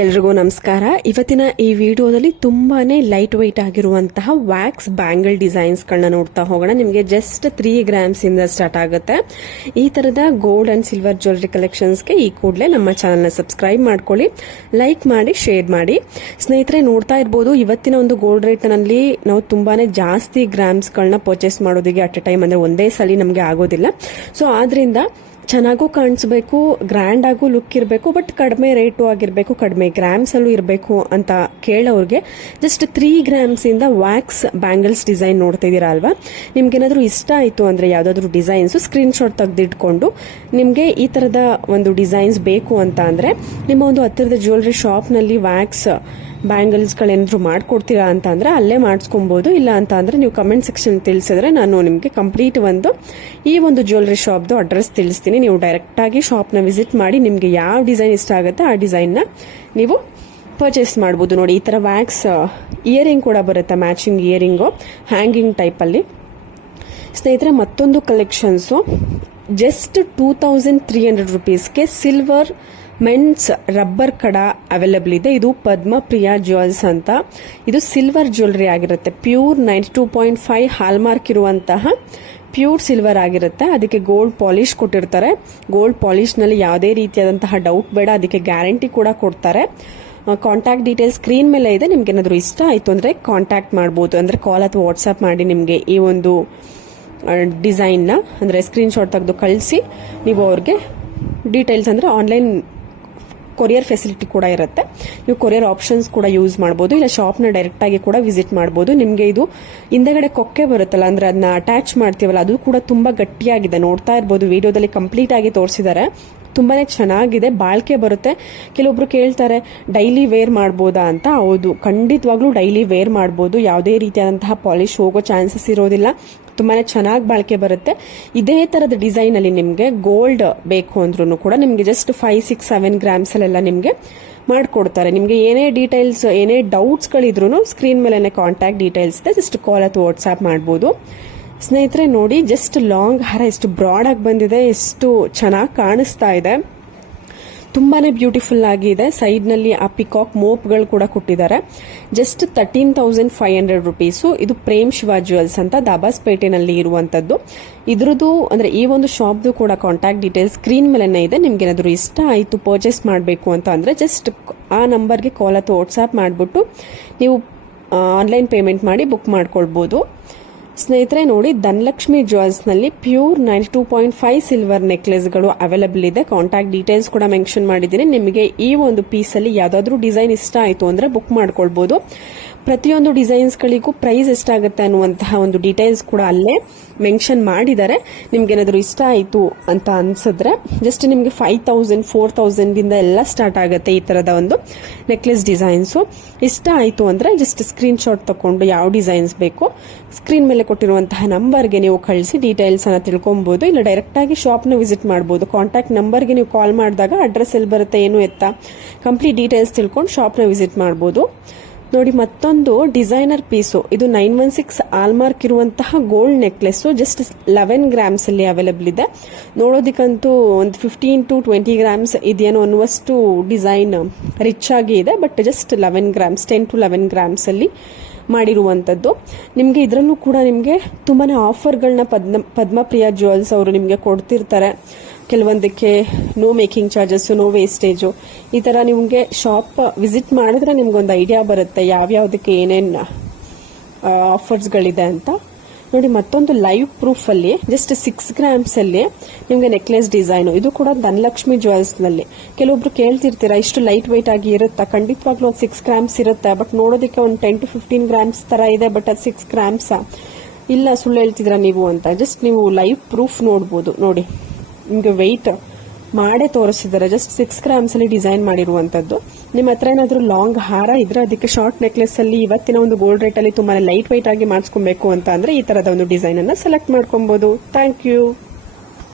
ಎಲ್ರಿಗೂ ನಮಸ್ಕಾರ. ಇವತ್ತಿನ ಈ ವಿಡಿಯೋದಲ್ಲಿ ತುಂಬಾನೇ ಲೈಟ್ ವೈಟ್ ಆಗಿರುವಂತಹ ವ್ಯಾಕ್ಸ್ ಬ್ಯಾಂಗಲ್ ಡಿಸೈನ್ಸ್ ಗಳನ್ನ ನೋಡ್ತಾ ಹೋಗೋಣ. ನಿಮಗೆ ಜಸ್ಟ್ 3 ಗ್ರಾಮ್ಸ್ ಇಂದ ಸ್ಟಾರ್ಟ್ ಆಗುತ್ತೆ. ಈ ತರದ ಗೋಲ್ಡ್ ಅಂಡ್ ಸಿಲ್ವರ್ ಜ್ಯುವೆಲರಿ ಕಲೆಕ್ಷನ್ಸ್ಗೆ ಈ ಕೂಡಲೇ ನಮ್ಮ ಚಾನಲ್ ನ ಸಬ್ಸ್ಕ್ರೈಬ್ ಮಾಡ್ಕೊಳ್ಳಿ, ಲೈಕ್ ಮಾಡಿ, ಶೇರ್ ಮಾಡಿ. ಸ್ನೇಹಿತರೆ, ನೋಡ್ತಾ ಇರಬಹುದು ಇವತ್ತಿನ ಒಂದು ಗೋಲ್ಡ್ ರೇಟ್ ನಲ್ಲಿ ನಾವು ತುಂಬಾನೇ ಜಾಸ್ತಿ ಗ್ರಾಮ್ಸ್ ಗಳನ್ನ ಪರ್ಚೇಸ್ ಮಾಡೋದಿಗೆ ಅಟ್ ಎ ಟೈಮ್ ಅಂದ್ರೆ ಒಂದೇ ಸಲ ನಮಗೆ ಆಗೋದಿಲ್ಲ. ಸೊ ಆದ್ರಿಂದ ಚೆನ್ನಾಗೂ ಕಾಣಿಸ್ಬೇಕು, ಗ್ರ್ಯಾಂಡ್ ಆಗೂ ಲುಕ್ ಇರಬೇಕು, ಬಟ್ ಕಡಿಮೆ ರೇಟು ಆಗಿರಬೇಕು, ಕಡಿಮೆ ಗ್ರಾಮ್ಸ್ ಅಲ್ಲೂ ಇರಬೇಕು ಅಂತ ಕೇಳೋರಿಗೆ ಜಸ್ಟ್ 3 ಗ್ರಾಮ್ಸ್ ಇಂದ ವ್ಯಾಕ್ಸ್ ಬ್ಯಾಂಗಲ್ಸ್ ಡಿಸೈನ್ ನೋಡ್ತಾ ಇದೀರಾ ಅಲ್ವಾ. ನಿಮ್ಗೇನಾದ್ರೂ ಇಷ್ಟ ಆಯ್ತು ಅಂದ್ರೆ ಯಾವ್ದಾದ್ರು ಡಿಸೈನ್ಸ್ ಸ್ಕ್ರೀನ್ ಶಾಟ್ ತೆಗೆದಿಟ್ಕೊಂಡು ನಿಮ್ಗೆ ಈ ತರದ ಒಂದು ಡಿಸೈನ್ಸ್ ಬೇಕು ಅಂತ ಅಂದ್ರೆ ನಿಮ್ಮ ಒಂದು ಹತ್ತಿರದ ಜ್ಯುವೆಲರಿ ಶಾಪ್ ನಲ್ಲಿ ವ್ಯಾಕ್ಸ್ ಬ್ಯಾಂಗಲ್ಸ್ ಗಳೇನಾದ್ರು ಮಾಡ್ಕೊಡ್ತೀರಾ ಅಂತ ಅಂದ್ರೆ ಅಲ್ಲೇ ಮಾಡಿಸ್ಕೊಬಹುದು. ಇಲ್ಲ ಅಂತ ಅಂದ್ರೆ ನೀವು ಕಮೆಂಟ್ ಸೆಕ್ಷನ್ ತಿಳಿಸಿದ್ರೆ ನಾನು ನಿಮ್ಗೆ ಕಂಪ್ಲೀಟ್ ಈ ಒಂದು ಜ್ಯುವೆಲರಿ ಶಾಪ್ದು ಅಡ್ರೆಸ್ ತಿಳಿಸ್ತೀನಿ. ನೀವು ಡೈರೆಕ್ಟ್ ಆಗಿ ಶಾಪ್ ನ ವಿಸಿಟ್ ಮಾಡಿ ನಿಮ್ಗೆ ಯಾವ ಡಿಸೈನ್ ಇಷ್ಟ ಆಗುತ್ತೆ ಆ ಡಿಸೈನ್ ನ ನೀವು ಪರ್ಚೇಸ್ ಮಾಡಬಹುದು. ನೋಡಿ, ಈ ತರ ವ್ಯಾಕ್ಸ್ ಇಯರಿಂಗ್ ಕೂಡ ಬರುತ್ತೆ, ಮ್ಯಾಚಿಂಗ್ ಇಯರಿಂಗು ಹ್ಯಾಂಗಿಂಗ್ ಟೈಪ್ ಅಲ್ಲಿ. ಸ್ನೇಹಿತರೆ, ಮತ್ತೊಂದು ಕಲೆಕ್ಷನ್ಸ್ ಜಸ್ಟ್ 2300 ರುಪೀಸ್ಗೆ ಸಿಲ್ವರ್ ಮೆನ್ಸ್ ರಬ್ಬರ್ ಕಡ ಅವೈಲೇಬಲ್ ಇದೆ. ಇದು ಪದ್ಮಪ್ರಿಯಾ ಜ್ಯುವೆಲ್ಸ್ ಅಂತ. ಇದು ಸಿಲ್ವರ್ ಜ್ಯುವೆಲರಿ ಆಗಿರುತ್ತೆ, ಪ್ಯೂರ್ 92.5 ಹಾಲ್ಮಾರ್ಕ್ ಇರುವಂತಹ ಪ್ಯೂರ್ ಸಿಲ್ವರ್ ಆಗಿರುತ್ತೆ. ಅದಕ್ಕೆ ಗೋಲ್ಡ್ ಪಾಲಿಶ್ ಕೊಟ್ಟಿರ್ತಾರೆ. ಗೋಲ್ಡ್ ಪಾಲಿಶ್ ನಲ್ಲಿ ಯಾವುದೇ ರೀತಿಯಾದಂತಹ ಡೌಟ್ ಬೇಡ, ಅದಕ್ಕೆ ಗ್ಯಾರಂಟಿ ಕೂಡ ಕೊಡ್ತಾರೆ. ಕಾಂಟ್ಯಾಕ್ಟ್ ಡೀಟೇಲ್ಸ್ ಸ್ಕ್ರೀನ್ ಮೇಲೆ ಇದೆ. ನಿಮ್ಗೆ ಏನಾದ್ರು ಇಷ್ಟ ಆಯ್ತು ಅಂದ್ರೆ ಕಾಂಟ್ಯಾಕ್ಟ್ ಮಾಡಬಹುದು, ಅಂದ್ರೆ ಕಾಲ್ ಅಥವಾ ವಾಟ್ಸ್ಆಪ್ ಮಾಡಿ ನಿಮ್ಗೆ ಈ ಒಂದು ಡಿಸೈನ್ ನ ಅಂದ್ರೆ ಸ್ಕ್ರೀನ್ ಶಾಟ್ ತೆಗೆದು ಕಳಿಸಿ ನೀವು ಅವ್ರಿಗೆ ಡೀಟೇಲ್ಸ್ ಅಂದ್ರೆ ಆನ್ಲೈನ್ ಕೊರಿಯರ್ ಫೆಸಿಲಿಟಿ ಕೂಡ ಇರುತ್ತೆ. ನೀವು ಕೊರಿಯರ್ ಆಪ್ಷನ್ಸ್ ಕೂಡ ಯೂಸ್ ಮಾಡಬಹುದು, ಇಲ್ಲ ಶಾಪ್ ನ ಡೈರೆಕ್ಟ್ ಆಗಿ ಕೂಡ ವಿಸಿಟ್ ಮಾಡಬಹುದು. ನಿಮ್ಗೆ ಇದು ಹಿಂದೆಗಡೆ ಕೊಕ್ಕೆ ಬರುತ್ತಲ್ಲ, ಅಂದ್ರೆ ಅದನ್ನ ಅಟ್ಯಾಚ್ ಮಾಡ್ತೀವಲ್ಲ, ಅದು ಕೂಡ ತುಂಬಾ ಗಟ್ಟಿಯಾಗಿದೆ. ನೋಡ್ತಾ ಇರಬಹುದು, ವಿಡಿಯೋದಲ್ಲಿ ಕಂಪ್ಲೀಟ್ ಆಗಿ ತೋರಿಸಿದ್ದಾರೆ. ತುಂಬಾನೇ ಚೆನ್ನಾಗಿದೆ, ಬಾಳ್ಕೆ ಬರುತ್ತೆ. ಕೆಲವೊಬ್ರು ಕೇಳ್ತಾರೆ ಡೈಲಿ ವೇರ್ ಮಾಡಬಹುದಾ ಅಂತ. ಹೌದು, ಖಂಡಿತವಾಗ್ಲೂ ಡೈಲಿ ವೇರ್ ಮಾಡಬಹುದು. ಯಾವುದೇ ರೀತಿಯಾದಂತಹ ಪಾಲಿಶ್ ಹೋಗೋ ಚಾನ್ಸಸ್ ಇರೋದಿಲ್ಲ. ತುಂಬಾನೇ ಚೆನ್ನಾಗಿ ಬಾಳ್ಕೆ ಬರುತ್ತೆ. ಇದೇ ತರದ ಡಿಸೈನ್ ಅಲ್ಲಿ ನಿಮ್ಗೆ ಗೋಲ್ಡ್ ಬೇಕು ಅಂದ್ರೂ ಕೂಡ ನಿಮ್ಗೆ ಜಸ್ಟ್ 5, 6, 7 ಗ್ರಾಮ್ಸ್ ಅಲ್ಲೆಲ್ಲ ನಿಮ್ಗೆ ಮಾಡ್ಕೊಡ್ತಾರೆ. ನಿಮ್ಗೆ ಏನೇ ಡೀಟೇಲ್ಸ್, ಏನೇ ಡೌಟ್ಸ್ ಗಳಿದ್ರು ಸ್ಕ್ರೀನ್ ಮೇಲೆ ಕಾಂಟ್ಯಾಕ್ಟ್ ಡೀಟೇಲ್ಸ್ ಇದೆ, ಜಸ್ಟ್ ಕಾಲ್ ಅಥವಾ ವಾಟ್ಸ್ಆಪ್ ಮಾಡಬಹುದು. ಸ್ನೇಹಿತರೆ ನೋಡಿ, ಜಸ್ಟ್ ಲಾಂಗ್ ಹಾರ ಎಷ್ಟು ಬ್ರಾಡ್ ಆಗಿ ಬಂದಿದೆ, ಎಷ್ಟು ಚೆನ್ನಾಗಿ ಕಾಣಿಸ್ತಾ ಇದೆ, ತುಂಬಾನೇ ಬ್ಯೂಟಿಫುಲ್ ಆಗಿದೆ. ಸೈಡ್ ನಲ್ಲಿ ಆ ಪಿಕಾಕ್ ಮೋಪ್ಗಳು ಕೂಡ ಕೊಟ್ಟಿದ್ದಾರೆ. Just 13,500 rupees. ಇದು ಪ್ರೇಮ್ ಶಿವ ಜ್ಯುವೆಲ್ಸ್ ಅಂತ ದಾಬಾಸ್ಪೇಟೆನಲ್ಲಿ ಇರುವಂತದ್ದು. ಇದ್ರದ್ದು ಅಂದ್ರೆ ಈ ಒಂದು ಶಾಪ್ದು ಕೂಡ ಕಾಂಟ್ಯಾಕ್ಟ್ ಡೀಟೇಲ್ಸ್ ಸ್ಕ್ರೀನ್ ಮೇಲೆ ಇದೆ. ನಿಮ್ಗೆ ಏನಾದ್ರು ಇಷ್ಟ ಆಯ್ತು ಪರ್ಚೇಸ್ ಮಾಡಬೇಕು ಅಂತ ಅಂದ್ರೆ ಜಸ್ಟ್ ಆ ನಂಬರ್ಗೆ ಕಾಲ್ ಅಥವಾ ವಾಟ್ಸ್ಆಪ್ ಮಾಡಿಬಿಟ್ಟು ನೀವು ಆನ್ಲೈನ್ ಪೇಮೆಂಟ್ ಮಾಡಿ ಬುಕ್ ಮಾಡ್ಕೊಳ್ಬಹುದು. ಸ್ನೇಹಿತರೆ ನೋಡಿ, ಧನಲಕ್ಷ್ಮಿ ಜ್ಯುವೆಲ್ಸ್ ನಲ್ಲಿ ಪ್ಯೂರ್ 92.5 ಸಿಲ್ವರ್ ನೆಕ್ಲೆಸ್ ಗಳು ಅವೈಲೇಬಲ್ ಇದೆ. ಕಾಂಟ್ಯಾಕ್ಟ್ ಡೀಟೇಲ್ಸ್ ಕೂಡ ಮೆನ್ಷನ್ ಮಾಡಿದ್ದೀನಿ. ನಿಮಗೆ ಈ ಒಂದು ಪೀಸ್ ಅಲ್ಲಿ ಯಾವ್ದಾದ್ರು ಡಿಸೈನ್ ಇಷ್ಟ ಆಯ್ತು ಅಂದ್ರೆ ಬುಕ್ ಮಾಡ್ಕೊಳ್ಬಹುದು. ಪ್ರತಿಯೊಂದು ಡಿಸೈನ್ಸ್ ಗಳಿಗೂ ಪ್ರೈಸ್ ಎಷ್ಟಾಗುತ್ತೆ ಅನ್ನುವಂತಹ ಒಂದು ಡೀಟೇಲ್ಸ್ ಕೂಡ ಅಲ್ಲೇ ಮೆನ್ಷನ್ ಮಾಡಿದ್ದಾರೆ. ನಿಮ್ಗೆ ಏನಾದ್ರು ಇಷ್ಟ ಆಯ್ತು ಅಂತ ಅನ್ಸಿದ್ರೆ ಜಸ್ಟ್ ನಿಮ್ಗೆ 5,000, 4,000 ಇಂದ ಎಲ್ಲ ಸ್ಟಾರ್ಟ್ ಆಗುತ್ತೆ ಈ ತರದ ಒಂದು ನೆಕ್ಲೆಸ್ ಡಿಸೈನ್ಸ್. ಇಷ್ಟ ಆಯ್ತು ಅಂದ್ರೆ ಜಸ್ಟ್ ಸ್ಕ್ರೀನ್ ಶಾಟ್ ತಕೊಂಡು ಯಾವ ಡಿಸೈನ್ಸ್ ಬೇಕು ಸ್ಕ್ರೀನ್ ಮೇಲೆ ಕೊಟ್ಟಿರುವಂತಹ ನಂಬರ್ಗೆ ನೀವು ಕಳಿಸಿ ಡೀಟೇಲ್ಸ್ ಅನ್ನ ತಿಳ್ಕೊಬಹುದು. ಇಲ್ಲ ಡೈರೆಕ್ಟ್ ಆಗಿ ಶಾಪ್ ನ ವಿಸಿಟ್ ಮಾಡಬಹುದು. ಕಾಂಟ್ಯಾಕ್ಟ್ ನಂಬರ್ಗೆ ನೀವು ಕಾಲ್ ಮಾಡಿದಾಗ ಅಡ್ರೆಸ್ ಎಲ್ಲಿ ಬರುತ್ತೆ, ಏನು ಎತ್ತ ಕಂಪ್ಲೀಟ್ ಡೀಟೇಲ್ಸ್ ತಿಳ್ಕೊಂಡು ಶಾಪ್ ನ ವಿಸಿಟ್ ಮಾಡಬಹುದು. ನೋಡಿ, ಮತ್ತೊಂದು ಡಿಸೈನರ್ ಪೀಸು. ಇದು 916 ಆಲ್ಮಾರ್ಕ್ ಇರುವಂತಹ ಗೋಲ್ಡ್ ನೆಕ್ಲೆಸ್. ಜಸ್ಟ್ 11 ಗ್ರಾಮ್ಸ್ ಅಲ್ಲಿ ಅವೈಲೇಬಲ್ ಇದೆ. ನೋಡೋದಿಕ್ಕಂತೂ ಒಂದು 15 to 20 ಗ್ರಾಮ್ಸ್ ಇದೆಯೇನೋ ಅನ್ನುವಷ್ಟು ಡಿಸೈನ್ ರಿಚ್ ಆಗಿ ಇದೆ. But just 11 grams, 10 to 11 grams ಅಲ್ಲಿ ಮಾಡಿರುವಂತದ್ದು. ನಿಮ್ಗೆ ಇದರಲ್ಲೂ ಕೂಡ ನಿಮ್ಗೆ ತುಂಬಾನೇ ಆಫರ್ಗಳನ್ನ ಪದ್ಮಪ್ರಿಯಾ ಜ್ಯುವೆಲ್ಸ್ ಅವರು ನಿಮ್ಗೆ ಕೊಡ್ತಿರ್ತಾರೆ. ಕೆಲವೊಂದಕ್ಕೆ no making charges, no wastage, ಈ ತರ ನಿಮ್ಗೆ ಶಾಪ್ ವಿಸಿಟ್ ಮಾಡಿದ್ರೆ ನಿಮ್ಗೊಂದು ಐಡಿಯಾ ಬರುತ್ತೆ ಯಾವ್ಯಾವ್ದಕ್ಕೆ ಏನೇನು ಆಫರ್ಸ್ ಗಳಿದೆ ಅಂತ. ನೋಡಿ, ಮತ್ತೊಂದು ಲೈವ್ ಪ್ರೂಫ್ ಅಲ್ಲಿ ಜಸ್ಟ್ 6 ಗ್ರಾಮ್ಸ್ ಅಲ್ಲಿ ನಿಮ್ಗೆ ನೆಕ್ಲೆಸ್ ಡಿಸೈನ್. ಇದು ಕೂಡ ಧನಲಕ್ಷ್ಮಿ ಜ್ಯುವೆಲ್ಸ್ ನಲ್ಲಿ. ಕೆಲವೊಬ್ರು ಕೇಳ್ತಿರ್ತೀರಾ ಇಷ್ಟು ಲೈಟ್ ವೈಟ್ ಆಗಿ ಇರುತ್ತಾ? ಖಂಡಿತವಾಗ್ಲೂ ಒಂದು 6 ಗ್ರಾಮ್ಸ್ ಇರುತ್ತೆ, ಬಟ್ ನೋಡೋದಕ್ಕೆ ಒಂದು 10 to 15 ಗ್ರಾಮ್ಸ್ ತರ ಇದೆ. ಬಟ್ ಅದು 6 ಗ್ರಾಮ್ಸ್ ಇಲ್ಲ, ಸುಳ್ಳು ಹೇಳ್ತಿದ್ರ ನೀವು ಅಂತ. ಜಸ್ಟ್ ನೀವು ಲೈವ್ ಪ್ರೂಫ್ ನೋಡಬಹುದು. ನೋಡಿ, ನಿಮ್ಗೆ ವೆಯ್ಟ್ ಮಾಡೇ ತೋರಿಸಿದ್ದಾರೆ. ಜಸ್ಟ್ 6 ಗ್ರಾಮ್ಸ್ ಅಲ್ಲಿ ಡಿಸೈನ್ ಮಾಡಿರುವಂತದ್ದು. ನಿಮ್ಮ ಹತ್ರ ಏನಾದ್ರು ಲಾಂಗ್ ಹಾರ ಇದ್ರೆ ಅದಕ್ಕೆ ಶಾರ್ಟ್ ನೆಕ್ಲೆಸ್ ಅಲ್ಲಿ ಇವತ್ತಿನ ಒಂದು ಗೋಲ್ಡ್ ರೇಟ್ ಅಲ್ಲಿ ತುಂಬಾ ಲೈಟ್ ವೈಟ್ ಆಗಿ ಮಾಡಿಸ್ಕೊಬೇಕು ಅಂತ ಅಂದ್ರೆ ಈ ತರದ ಒಂದು ಡಿಸೈನ್ ಅನ್ನ ಸೆಲೆಕ್ಟ್ ಮಾಡ್ಕೊಬಹುದು. Thank you.